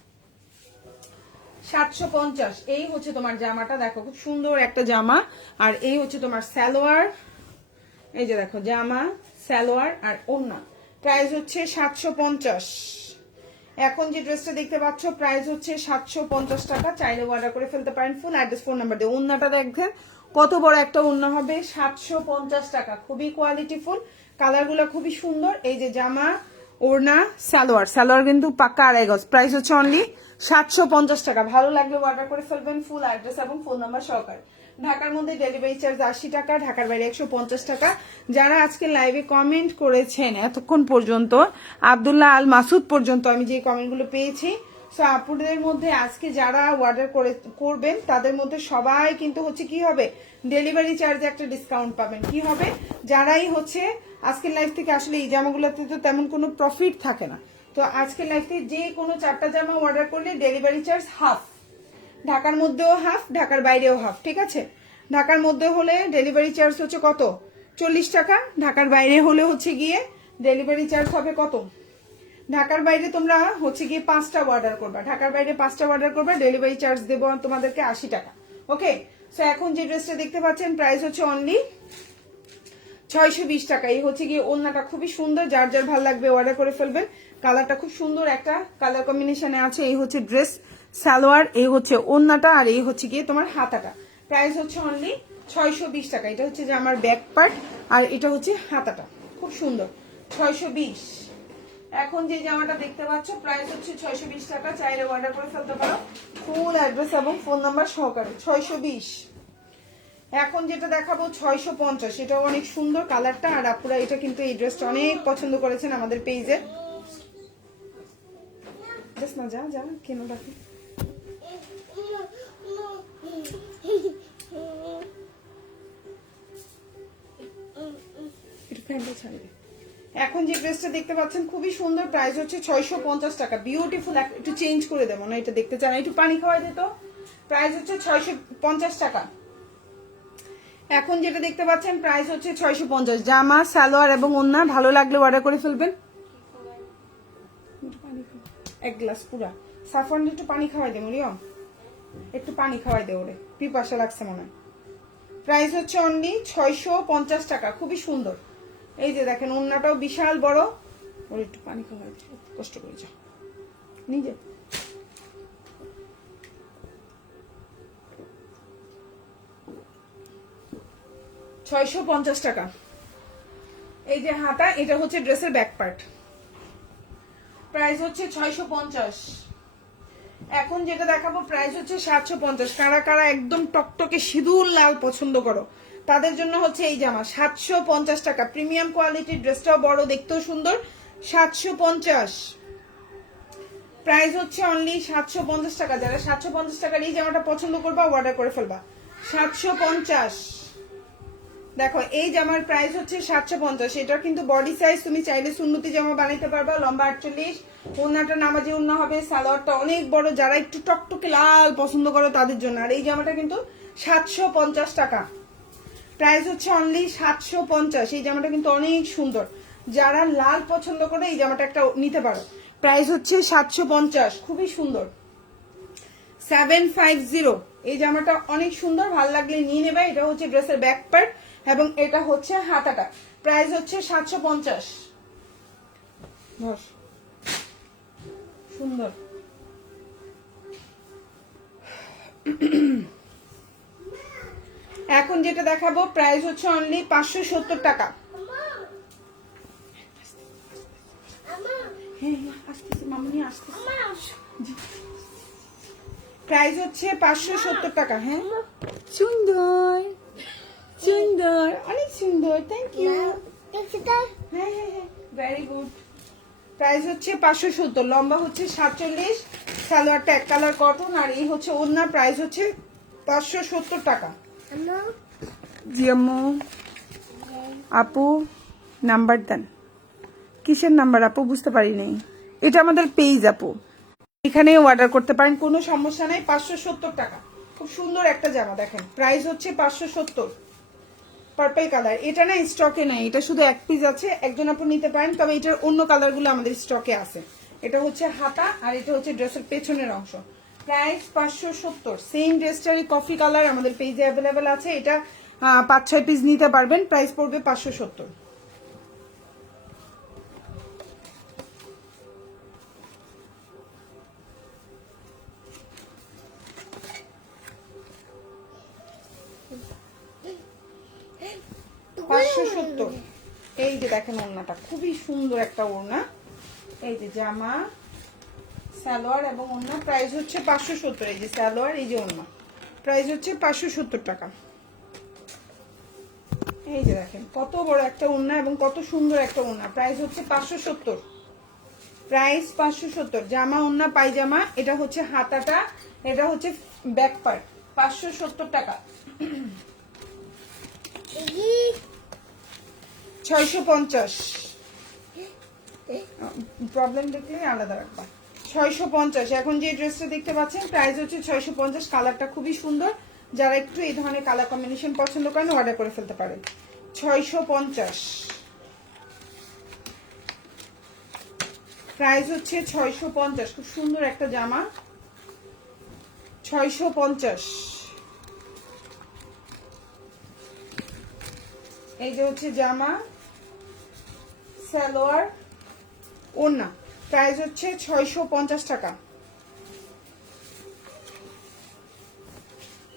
750। এই হচ্ছে তোমার জামাটা, দেখো খুব সুন্দর একটা জামা। আর এই হচ্ছে তোমার সালোয়ার, এই যে দেখো জামা, সালোয়ার আর ওড়না। প্রাইস হচ্ছে 750। এখন যে ড্রেসটা দেখতে পাচ্ছ প্রাইস হচ্ছে 750 টাকা। চাইলে অর্ডার করে ফেলতে পারেন ফুল অ্যাড্রেস ফোন নাম্বার দিয়ে। ওড়নাটা দেখবেন কত বড় একটা ওড়না হবে, 750 টাকা। খুবই কোয়ালিটিফুল, কালারগুলো খুবই সুন্দর। এই যে জামা, ওড়না, সালোয়ার, সালোয়ার কিন্তু পাক্কা 2.5 গজ। প্রাইস হচ্ছে অনলি 750 টাকা। ভালো লাগলে অর্ডার করে ফেলবেন ফুল অ্যাড্রেস এবং ফোন নাম্বার সহকারে। ঢাকার মধ্যে ডেলিভারি চার্জ 80 টাকা, ঢাকার বাইরে 150 টাকা। যারা আজকে লাইভে কমেন্ট করেছেন এতক্ষণ পর্যন্ত, আব্দুল্লাহ আল মাসুদ পর্যন্ত আমি যে কমেন্টগুলো পেয়েছি, সো আপুদের মধ্যে আজকে যারা অর্ডার করবেন তাদের মধ্যে সবাই কিন্তু হচ্ছে কি হবে, ডেলিভারি চার্জে একটা ডিসকাউন্ট পাবেন। কি হবে, যারাই হচ্ছে আজকের লাইভ থেকে, আসলে এই জামাগুলোতে তো তেমন কোনো প্রফিট থাকে না, তো আজকের লাইভ থেকে যে কোনো 4টা জামা অর্ডার করলে ডেলিভারি চার্জ হাফ। ঢাকার মধ্যেও হাফ, ঢাকার বাইরেও হাফ, ঠিক আছে? ঢাকার মধ্যে হলে ডেলিভারি চার্জ হচ্ছে কত, 40 টাকা। ঢাকার বাইরে হলে হচ্ছে গিয়ে ডেলিভারি চার্জ হবে কত, ঢাকার বাইরে তোমরা হচ্ছে গিয়ে 5টা অর্ডার করবা, ঢাকার বাইরে 5টা অর্ডার করবা, ডেলিভারি চার্জ দেবো তোমাদেরকে 80 টাকা। ওকে, সো এখন যে ড্রেসটা দেখতে পাচ্ছেন প্রাইস হচ্ছে অনলি 620 টাকা। এই হচ্ছে গিয়ে ওড়নাটা খুবই সুন্দর, যার যার ভালো লাগবে অর্ডার করে ফেলবেন। কালারটা খুব সুন্দর একটা কালার কম্বিনেশনে আছে। এই হচ্ছে ড্রেস, সালোয়ার, এই হচ্ছে ওড়নাটা, আর এই হচ্ছে গিয়ে তোমার হাতাটা। প্রাইস হচ্ছে অনলি 620 টাকা। এটা হচ্ছে যে আমার ব্যাক পার্ট, আর এটা হচ্ছে হাতাটা, খুব সুন্দর, 620। এখন যে জামাটা দেখতে পাচ্ছ প্রাইস হচ্ছে 620 টাকা। চাইলে অর্ডার করে ফেলতে পারো ফুল অ্যাড্রেস এবং ফোন নাম্বার সহকারে। 620। এখন যেটা দেখাবো 650। এটাও অনেক সুন্দর কালারটা, আর আপুরা এটা কিন্তু এই ড্রেসটা অনেক পছন্দ করেছেন আমাদের পেজে। না যা যা কেন রাখি, এখন যে ড্রেসটা দেখতে পাচ্ছেন খুবই সুন্দর, প্রাইস হচ্ছে 650 টাকা। বিউটিফুল, একটু চেঞ্জ করে দেবো না, এটা দেখতে চান, একটু পানি খাওয়াই দিত। প্রাইস হচ্ছে 650 টাকা। এখন যেটা দেখতে পাচ্ছেন প্রাইস হচ্ছে 650। জামা, সালোয়ার এবং ওড়না, ভালো লাগলে অর্ডার করে ফেলবেন। এক গ্লাস পুরা সাফন, একটু পানি খাওয়াই দে মরিয়ম, একটু পানি খাওয়াই দে, ওরে পিপাসা লাগছে মনে হয়। প্রাইস হচ্ছে অনলি 650 টাকা। খুবই সুন্দর। এই যে দেখেন ওড়নাটাও বিশাল বড়, ওর একটু পানি খাওয়াই দে, কষ্ট করে যা নিজে। 650 টাকা। এই যে হাতা, এটা হচ্ছে ড্রেসের ব্যাক পার্ট, প্রাইস হচ্ছে 650। এখন যেটা দেখাবো প্রাইস হচ্ছে 750। কারা কারা একদম টকটকে সিঁদুর লাল পছন্দ করো তাদের জন্য হচ্ছে এই জামা, 750 টাকা। প্রিমিয়াম কোয়ালিটির, ড্রেসটাও বড়, দেখতেও সুন্দর। 750 প্রাইস হচ্ছে অনলি 750 টাকা। যারা 750 টাকার এই জামাটা পছন্দ করবা অর্ডার করে ফেলবা। 750। দেখো এই জামার প্রাইস হচ্ছে 750। এটা কিন্তু বডি সাইজ, তুমি চাইলে সুন্নতি জামা বানাইতে পারবা। লম্বা 48, ওড়নাটা নামাজি ওড়না হবে, সালোয়ারটা অনেক বড়। যারা একটু টকটকে লাল পছন্দ করো তাদের জন্য। আর এই জামাটা কিন্তু 750 টাকা, প্রাইস হচ্ছে অনলি 750। এই জামাটা কিন্তু অনেক সুন্দর, যারা লাল পছন্দ করে এই জামাটা একটা নিতে পারো। প্রাইস হচ্ছে 750, খুবই সুন্দর। 750, এই জামাটা অনেক সুন্দর, ভালো লাগলে নিয়ে নেবে। এটা হচ্ছে ড্রেসের ব্যাক পার্ট এবং এটা হচ্ছে হাতাটা। প্রাইস হচ্ছে 750। সুন্দর। এখন যেটা দেখাবো প্রাইস হচ্ছে অনলি 570 টাকা। প্রাইস হচ্ছে 570 টাকা। হ্যাঁ, সুন্দর সুন্দর, অনেক সুন্দর, থ্যাংক ইউ। হ্যাঁ হ্যাঁ হ্যাঁ, ভেরি গুড। প্রাইস হচ্ছে 570, লম্বা হচ্ছে 47, সালোয়ারটা এক কালার কটন, আর এই হচ্ছে ওড়না। প্রাইস হচ্ছে 570 টাকা। জি আম্মু। আপু নাম্বার দেন। কিসের নাম্বার আপু, বুঝতে পারি নাই। এটা আমাদের পেজ আপু, এখানে অর্ডার করতে পারেন, কোনো সমস্যা নাই। 570 টাকা, খুব সুন্দর একটা জামা। দেখেন প্রাইস হচ্ছে 570। পার্পল কালার, এটা না স্টকে নাই, এটা শুধু এক পিস আছে। একজন আপু নিতে পারেন, তবে এটার অন্য কালারগুলো আমাদের স্টকে আছে। এটা হচ্ছে হাতা আর এটা হচ্ছে ড্রেসের পেছনের অংশ। প্রাইস 570। সেম ড্রেসটারই কফি কালার আমাদের পেজে অ্যাভেলেবেল আছে। এটা 5-6 পিস নিতে পারবেন। প্রাইস পড়বে 570। এই যে দেখেন ওড়নাটা, খুবই সুন্দর একটা ওড়না। এই যে জামা, সালোয়ার এবং ওড়না। প্রাইস হচ্ছে 570। এই যে সালোয়ার, এই যে ওড়না, প্রাইস হচ্ছে 570 টাকা। এই যে দেখেন কত বড় একটা ওড়না এবং কত সুন্দর একটা ওড়না। প্রাইস হচ্ছে 570। প্রাইস 570। জামা, ওড়না, পায়জামা। এটা হচ্ছে হাতাটা, এটা হচ্ছে ব্যাক পার্ট। 570 টাকা। 650। প্রবলেম দেখলে আলাদা রাখবা। 650। এখন যে ড্রেসটা দেখতে পাচ্ছেন প্রাইস হচ্ছে 650। কালারটা খুবই সুন্দর, যারা একটু এই ধরনের কালার কম্বিনেশন পছন্দ করেন অর্ডার করে ফেলতে পারেন। 650। প্রাইস হচ্ছে 650। খুব সুন্দর একটা জামা, 650। এই যে হচ্ছে জামা, সালোয়ার, ওড়না। প্রাইস হচ্ছে 650 টাকা।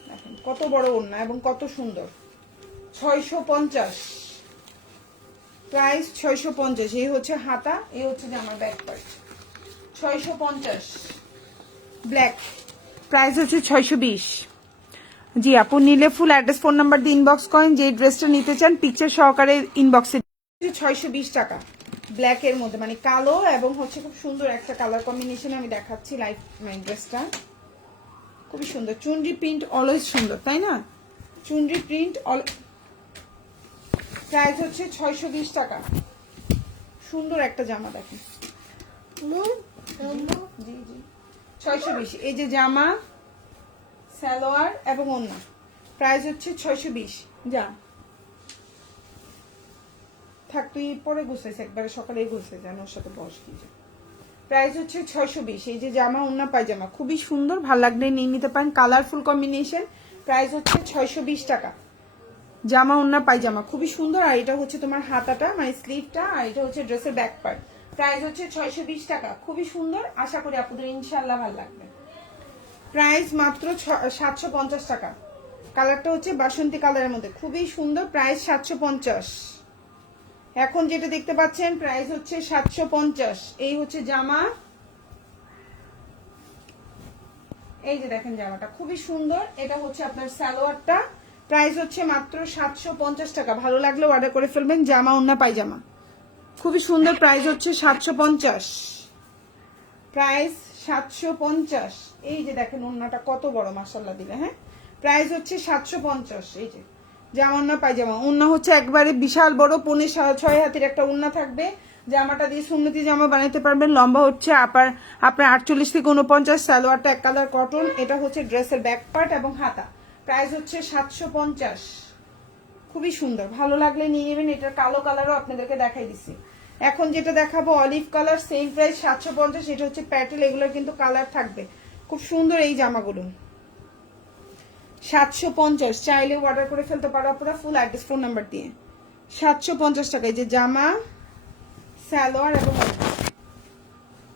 দেখেন কত বড় ওড়না এবং কত সুন্দর। 650। প্রাইস 650। এই হচ্ছে হাতা, এই হচ্ছে জামার ব্যাক পার্ট। 650 ব্ল্যাক। প্রাইস হচ্ছে 620। জি আপু, নিলে ফুল অ্যাড্রেস, ফোন নাম্বার দিয়ে ইনবক্স করেন। যে ড্রেসটা নিতে চান পিকচার সহকারে ইনবক্সে। 620 টাকা ব্ল্যাকের মধ্যে, মানে কালো এবং হচ্ছে খুব সুন্দর একটা কালার কম্বিনেশন। আমি দেখাচ্ছি লাইভ ড্রেসটা, খুবই সুন্দর। চুনরি প্রিন্ট অলওয়েজ সুন্দর, তাই না? চুনরি প্রিন্ট প্রাইস হচ্ছে 620 টাকা। সুন্দর একটা জামা দেখেন। জি জি, 620। এই যে জামা, সালোয়ার এবং ওড়না। প্রাইস হচ্ছে 620। যা থাক, তুই পরে গুছাইছে, একবারে সকালেই গুছাইছে, ওর সাথে বস কি। প্রাইস হচ্ছে 620। এই যে জামা, ওড়না, পায়জামা, খুবই সুন্দর, ভালো লাগলে নিয়ে নিতে পারেন। Colourful combination. প্রাইস হচ্ছে 620 টাকা। জামা, ওড়না, পায়জামা খুবই সুন্দর। আর এটা হচ্ছে তোমার হাতাটা, মানে স্লিভটা, আর এটা হচ্ছে ড্রেসের ব্যাক পার্ট। প্রাইস হচ্ছে 620 টাকা। খুবই সুন্দর, আশা করি আপনাদের ইনশাল্লাহ ভালো লাগবে। প্রাইস মাত্র 750 টাকা। কালারটা হচ্ছে বাসন্তী কালারের মধ্যে, খুবই সুন্দর। প্রাইস 750। এখন যেটা দেখতে পাচ্ছেন প্রাইস হচ্ছে 750। এই হচ্ছে জামা, এই যে দেখেন জামাটা খুবই সুন্দর। এটা হচ্ছে আপনার সালোয়ারটা, প্রাইস হচ্ছে মাত্র 750 টাকা। ভালো লাগলে অর্ডার করে ফেলবেন। জামা ওন্না পায়জামা খুবই সুন্দর, প্রাইস হচ্ছে 750। প্রাইস 750। এই যে দেখেন ওন্নাটা কত বড়, মাশাআল্লাহ দিলে। হ্যাঁ, প্রাইস হচ্ছে 750। এই যে জামা ওন্না পায়জামা, ওন্না হচ্ছে একবারে বিশাল বড় 5.5 হাতের একটা ওন্না থাকবে। জামাটা দিয়ে সুন্নতি জামা বানাতে পারবেন। লম্বা হচ্ছে আপনার 48 থেকে 49। সালোয়ারটা এক কালার কটন। এটা হচ্ছে ড্রেসের ব্যাক পার্ট এবং হাতা। প্রাইস হচ্ছে 750। খুবই সুন্দর, ভালো লাগলে নিয়ে নেবেন। এটার কালো কালারও আপনাদেরকে দেখাই দিচ্ছি। এখন যেটা দেখাবো অলিভ কালার, সেম প্রাইস 750। এটা হচ্ছে প্যাটেল, এগুলোর কিন্তু কালার থাকবে। খুব সুন্দর এই জামাগুলো, 750। চাইলে অর্ডার করে ফেলতে পারো আপনারা ফুল অ্যাড্রেস ফোন নাম্বার দিয়ে। 750 টাকায় যে জামা, সালোয়ার এবং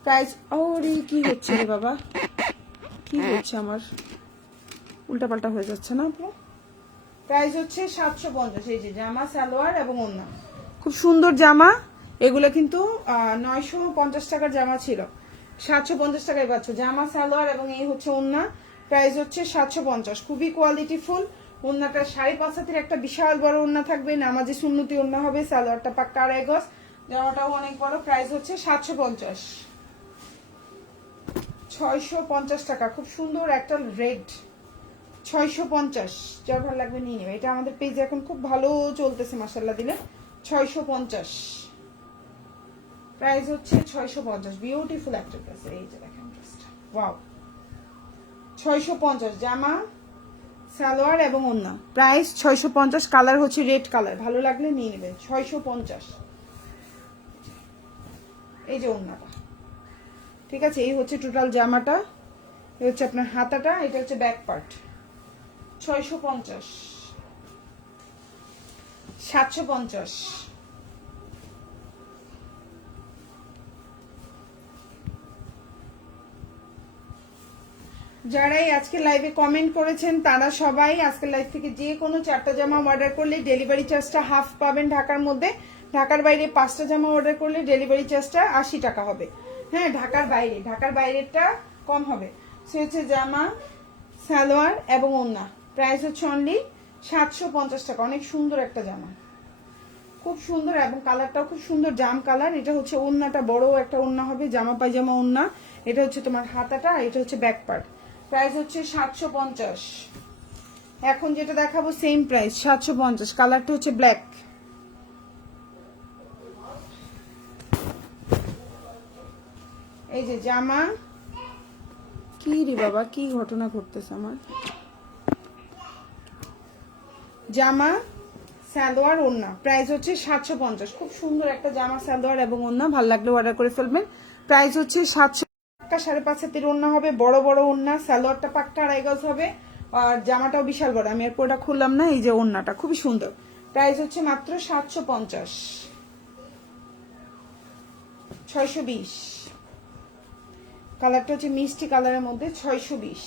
প্রাইস। ওরে কি হচ্ছে রে বাবা, কি হচ্ছে আমার, উল্টাপাল্টা হয়ে যাচ্ছে না আপনার। প্রাইস হচ্ছে 750। এই যে জামা, সালোয়ার এবং ওড়না, খুব সুন্দর জামা। এগুলো কিন্তু 950 টাকার জামা ছিল, 750 টাকায় পাচ্ছ জামা, সালোয়ার এবং এই হচ্ছে ওড়না। প্রাইস হচ্ছে 750। খুবই কোয়ালিটি ফুল। ওড়নাটা 5.5 হাতের একটা বিশাল বড় ওড়না থাকবে, নামাজি সুন্নতি ওড়না হবে। সালোয়ারটা পাক্কা 2.5 গজ, জামাটাও অনেক বড়। প্রাইস হচ্ছে 750। 650 টাকা। খুব সুন্দর একটা রেড, 650। যার ভালো লাগবে নিয়ে নেবে। এটা আমাদের পেজে এখন খুব ভালো চলতেছে, মাশাআল্লাহ দিলে। 650। প্রাইস হচ্ছে 650। বিউটিফুল একটা ড্রেস। এই যে দেখেন ড্রেসটা, ওয়াও। 650 জামা, সালোয়ার এবং ওড়না। প্রাইস 650। কালার হচ্ছে রেড কালার, ভালো লাগলে নিয়ে নেবেন। 650। এই যে ওড়নাটা, ঠিক আছে। এই হচ্ছে টোটাল জামাটা, এই হচ্ছে আপনার হাতাটা, এটা হচ্ছে ব্যাক পার্ট। 650। 750। যারাই আজকে লাইভে কমেন্ট করেছেন তারা সবাই আজকের লাইভ থেকে যে কোনো 4টা জামা অর্ডার করলে ডেলিভারি চার্জটা হাফ পাবেন ঢাকার মধ্যে। ঢাকার বাইরে 5টা জামা অর্ডার করলে ডেলিভারি চার্জটা 80 টাকা হবে। হ্যাঁ, ঢাকার বাইরেটা কম হবে। সে হচ্ছে জামা, সালোয়ার এবং ওড়না। প্রাইস হচ্ছে অনলি 750 টাকা। অনেক সুন্দর একটা জামা, খুব সুন্দর এবং কালারটাও খুব সুন্দর, জাম কালার। এটা হচ্ছে ওড়নাটা, বড় একটা ওড়না হবে, জামা পায়জামা ওড়না। এটা হচ্ছে তোমার হাতাটা, এটা হচ্ছে ব্যাক পার্ট। প্রাইস হচ্ছে 750। এখন যেটা দেখাবো সেম প্রাইস 750। কালারটা হচ্ছে ব্ল্যাক। এই যে জামা, কি রে বাবা, কি ঘটনা ঘটতেছে আমার। জামা, সালোয়ার, ওড়না। প্রাইস হচ্ছে 750। খুব সুন্দর একটা জামা, সালোয়ার এবং ওড়না। ভালো লাগলে অর্ডার করে ফেলবেন। প্রাইস হচ্ছে 700 টাকা। 5.5 হাতের ওড়না হবে, বড় বড় ওড়না। সালোয়ারটা পাক্কা 2.5 গজ হবে, আর জামাটাও বিশাল বড়। আমি এরপরটা খুললাম না। এই যে ওড়নাটা খুবই সুন্দর। প্রাইস হচ্ছে মাত্র 750। 620। কালারটা হচ্ছে মিষ্টি কালারের মধ্যে, 620।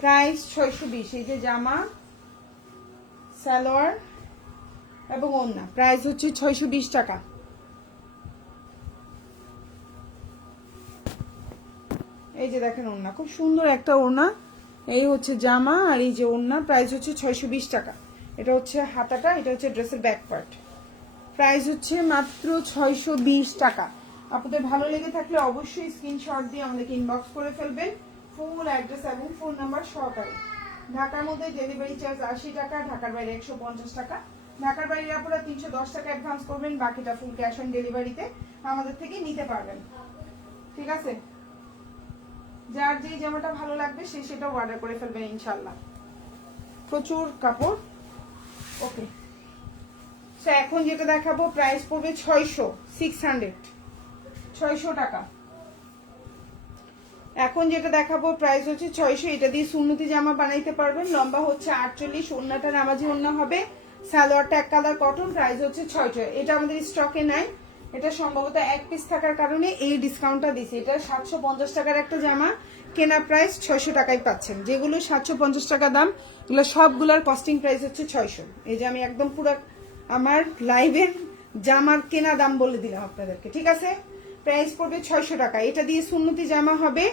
প্রাইস 620। এই যে জামা, সালোয়ার এবং ওড়না। প্রাইস হচ্ছে 620 টাকা। এই যে দেখেন ওড়না, খুব সুন্দর একটা ওড়না। এই হচ্ছে জামা আর এই যে ওড়না। প্রাইস হচ্ছে 620 টাকা। এটা হচ্ছে হাতাটা, এটা হচ্ছে ড্রেসের ব্যাক পার্ট। প্রাইস হচ্ছে মাত্র 620 টাকা। আপনাদের ভালো লেগে থাকলে অবশ্যই স্ক্রিনশট দিয়ে আমাদেরকে ইনবক্স করে ফেলবেন, ফুল অ্যাড্রেস এবং ফোন নাম্বার সহকারে। ঢাকার মধ্যে ডেলিভারি চার্জ 80 টাকা, ঢাকার বাইরে 150 টাকা। ঢাকার বাইরে আপনারা 310 টাকা অ্যাডভান্স করবেন, বাকিটা ফুল ক্যাশ অন ডেলিভারিতে আমাদের থেকে নিতে পারবেন। ঠিক আছে, যার যে জামাটা ভালো লাগবে সে সেটা অর্ডার করে ফেলবেন ইনশাআল্লাহ। প্রচুর কাপড়। ওকে, সো এখন যেটা দেখাবো প্রাইস পড়বে 600 টাকা। এখন যেটা দেখাবো প্রাইস হচ্ছে 600। এটা দিয়ে সুন্নতি জামা বানাইতে পারবেন। লম্বা হচ্ছে 48, ওড়নাটা নামাজি ওড়না হবে, সালোয়ারটা এক কালার কটন। প্রাইস হচ্ছে 600। এটা আমাদের স্টকে নাই, এটা সম্ভবত এক পিস থাকার কারণে এই ডিসকাউন্টটা দিছি। এটা 750 টাকার একটা জামা, কেনা প্রাইস 600 টাকায় পাচ্ছেন। যেগুলো 750 টাকা দাম, এগুলো সবগুলোর কস্টিং প্রাইস হচ্ছে 600। এই যে আমি একদম পুরো আমার লাইভের জামার কেনা দাম বলে দিলাম আপনাদেরকে, ঠিক আছে? প্রাইস পড়বে 600 টাকা। এটা দিয়ে সুন্নতি জামা হবে,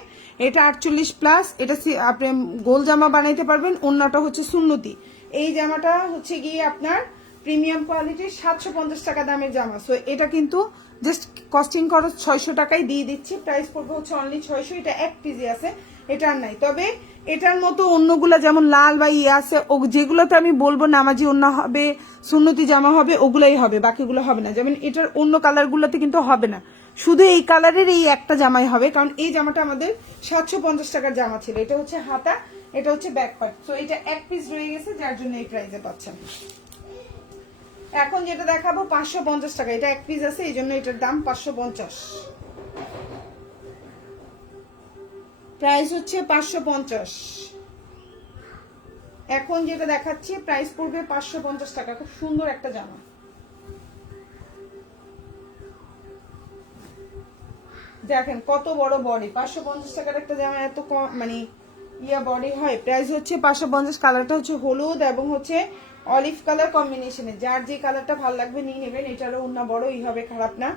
এটা 48 প্লাস। এটা আপনি গোল জামা বানাইতে পারবেন, অন্যটা হচ্ছে সুন্নতি। এই জামাটা হচ্ছে গিয়ে আপনার প্রিমিয়াম কোয়ালিটির 750 টাকা দামের জামা। সো এটা কিন্তু জাস্ট কস্টিং খরচ 600 টাকায় দিয়ে দিচ্ছি। প্রাইস পড়বে হচ্ছে অনলি 600। এটা এক পিজি আছে, এটা আর নাই। তবে এটার মতো অন্যগুলা যেমন লাল বা ইয়ে আছে, যেগুলোতে আমি বলবো নামাজি অন্য হবে, সুন্নতি জামা হবে, ওগুলাই হবে, বাকিগুলো হবে না। যেমন এটার অন্য কালারগুলোতে কিন্তু হবে না, শুধু এই কালারের এই একটা জামাই হবে। কারণ এই জামাটা আমাদের 750 টাকার জামা ছিল। এটা হচ্ছে হাতা, এটা হচ্ছে ব্যাক পার্ট। সো এটা এক পিস রয়ে গেছে, যার জন্য এই প্রাইসে পাচ্ছেন। এখন যেটা দেখাবো 550 টাকা। এটা এক পিস আছে, এই জন্য এটার দাম 550। প্রাইস হচ্ছে 550। এখন যেটা দেখাচ্ছি প্রাইস পড়বে 550 টাকা। খুব সুন্দর একটা জামা, দেখেন কত বড় বডি। 550 টাকার একটা জামা এত কম মানে ইয়া বডি হয়। প্রাইস হচ্ছে 550। কালারটা হচ্ছে হলুদ এবং হচ্ছে অলিভ কালার কম্বিনেশনে। যার যে কালারটা ভালো লাগবে নিয়ে নেবেন। এটারও অন্য বড়ই হবে, খারাপ না,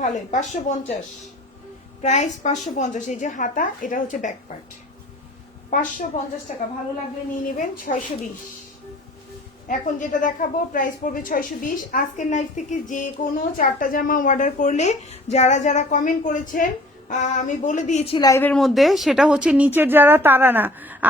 ভালোই। 550 প্রাইস, 550। এই যে হাতা, এটা হচ্ছে ব্যাক পার্ট। 550 টাকা, ভালো লাগলে নিয়ে নেবেন। 620। এখন যেটা দেখাবো প্রাইস পড়বে 620। আজকের লাইভ থেকে যে কোনো 4টা জামা অর্ডার করলে যারা যারা কমেন্ট করেছেন আমি বলে দিয়েছি লাইভের মধ্যে, সেটা হচ্ছে নিচের যারা, তারা না,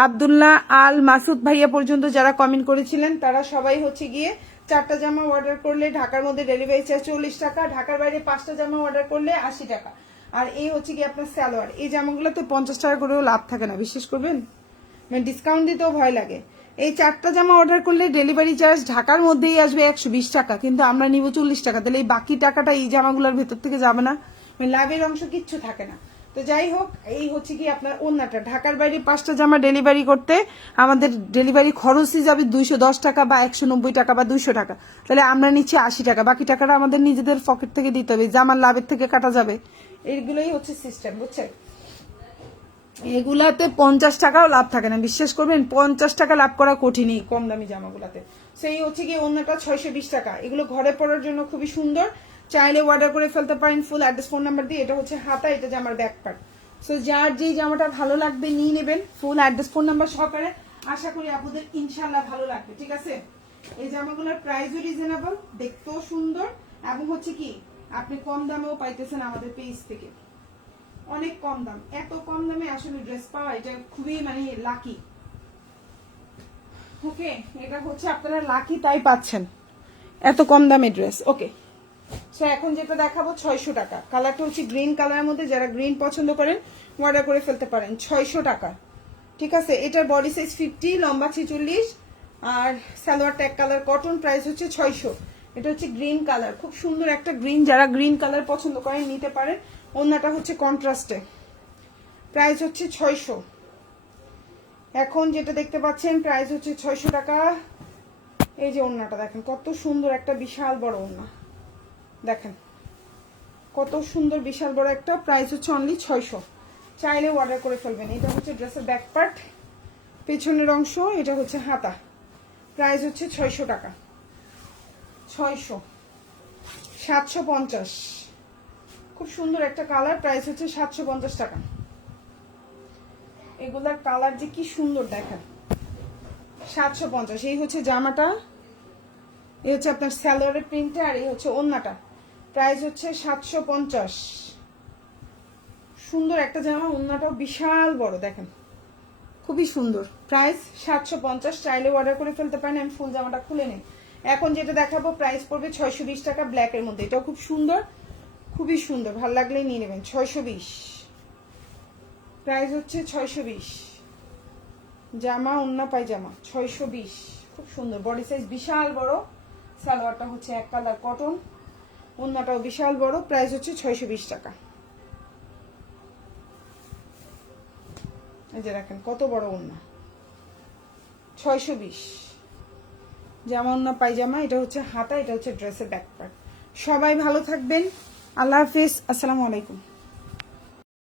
আব্দুল্লাহ আল মাসুদ ভাইয়া পর্যন্ত যারা কমেন্ট করেছিলেন তারা সবাই হচ্ছে গিয়ে 4টা জামা অর্ডার করলে ঢাকার মধ্যে ডেলিভারি চার্জ 40 টাকা, ঢাকার বাইরে 5টা জামা অর্ডার করলে 80 টাকা। আর এই হচ্ছে কি আপনার সালোয়ার। এই জামাগুলোতে 50 টাকা করেও লাভ থাকে না, বিশ্বাস করবেন, মানে ডিসকাউন্ট দিতেও ভয় লাগে। এই 4টা জামা অর্ডার করলে ডেলিভারি চার্জ ঢাকার মধ্যেই আসবে 120 টাকা, কিন্তু আমরা নিব 40 টাকা। তাহলে এই বাকি টাকাটা এই জামাগুলোর ভেতর থেকে যাবে না, মানে লাভের অংশ কিচ্ছু থাকে না। তো যাই হোক, এই হচ্ছে কি আপনার ওন্নাটা। ঢাকার বাইরে 5টা জামা ডেলিভারি করতে আমাদের ডেলিভারি খরচই যাবে 210 টাকা বা 190 টাকা বা 200 টাকা। তাহলে আমরা নিচ্ছি 80 টাকা, বাকি টাকাটা আমাদের নিজেদের পকেট থেকে দিতে হবে, জামার লাভের থেকে কাটা যাবে। এইগুলোই হচ্ছে সিস্টেম, বুঝছেন? এগুলাতে 50 টাকাও লাভ থাকে না, বিশ্বাস করবেন। 50 টাকা লাভ করা কঠিন এই কম দামি জামাগুলাতে। সেই হচ্ছে কি অন্যটা 620 টাকা। এগুলো ঘরে পরার জন্য খুবই সুন্দর, চাইলে অর্ডার করে ফেলতে পারেন ফুল অ্যাড্রেস ফোন নাম্বার দিয়ে। এটা হচ্ছে হাতা, এটা জামার ব্যাক পার্ট। সো যার যে জামাটা ভালো লাগবে নিয়ে নেবেন ফুল অ্যাড্রেস ফোন নাম্বার সহকারে। আশা করি আপনাদের ইনশাল্লাহ ভালো লাগবে, ঠিক আছে? এই জামাগুলোর প্রাইসও রিজনেবল, দেখতেও সুন্দর, এবং হচ্ছে কি আপনি কম দামেও পাইতেছেন আমাদের পেজ থেকে। অনেক কম দাম, এত কম দামে আসলে ড্রেস পাওয়া এটা খুবই মানে লাকি। ওকে, এটা হচ্ছে আপনারা লাকি, তাই পাচ্ছেন এত কম দামে ড্রেস। ওকে, সো এখন যেটা দেখাবো 600 টাকা। কালারটা হচ্ছে গ্রিন কালারের মধ্যে, যারা গ্রিন পছন্দ করেন অর্ডার করে ফেলতে পারেন। 600 টাকা, ঠিক আছে? এটার বডি সাইজ 50, লম্বা 46, আর salwar tag colour cotton. Price হচ্ছে 600। এটা হচ্ছে গ্রিন কালার, খুব সুন্দর একটা গ্রিন। যারা গ্রিন কালার পছন্দ করেন নিতে পারেন। ওন্নাটা হচ্ছে কন্ট্রাস্টে। প্রাইস হচ্ছে 600। এখন যেটা দেখতে পাচ্ছেন প্রাইস হচ্ছে 600 টাকা। এই যে ওন্নাটা দেখেন কত সুন্দর, একটা বিশাল বড় ওন্না, দেখেন কত সুন্দর বিশাল বড় একটা। প্রাইস হচ্ছে অনলি 600। চাইলে অর্ডার করে ফেলবেন। এটা হচ্ছে ড্রেসের ব্যাক পার্ট, পেছনের অংশ। এটা হচ্ছে হাতা। প্রাইস হচ্ছে 600 টাকা। 600, 750। খুব সুন্দর একটা কালার। প্রাইস হচ্ছে 750 টাকা। এগুলার কালার যে কি সুন্দর দেখেন। 750। এই হচ্ছে জামাটা, এই হচ্ছে আপনার সালোয়ারের প্রিন্টটা, আর এই হচ্ছে ওন্নাটা। প্রাইস হচ্ছে 750। সুন্দর একটা জামা, ওন্নাটাও বিশাল বড়, দেখেন খুবই সুন্দর। প্রাইস 750। চাইলে অর্ডার করে ফেলতে পারেন। আমি ফুল জামাটা খুলে নিই। এখন যেটা দেখাবো প্রাইস পড়বে 620 টাকা, ব্ল্যাকের মধ্যে। এটাও খুব সুন্দর, খুবই সুন্দর, ভালো লাগলেই নিয়ে নেবেন। 620 প্রাইস হচ্ছে 620। জামা ওন্না পায়জামা 620, খুব সুন্দর। বডি সাইজ বিশাল বড়, সালোয়ারটা হচ্ছে এক কালার কটন, ওন্নাটাও বিশাল বড়। প্রাইস হচ্ছে 620 টাকা। এই যে দেখেন কত বড় ওন্না, 620। জামা ওন্না পায়জামা। এটা হচ্ছে হাতা, এটা হচ্ছে ড্রেসের ব্যাক পার্ট। সবাই ভালো থাকবেন, আল্লাহ হাফিজ, আসসালামু আলাইকুম।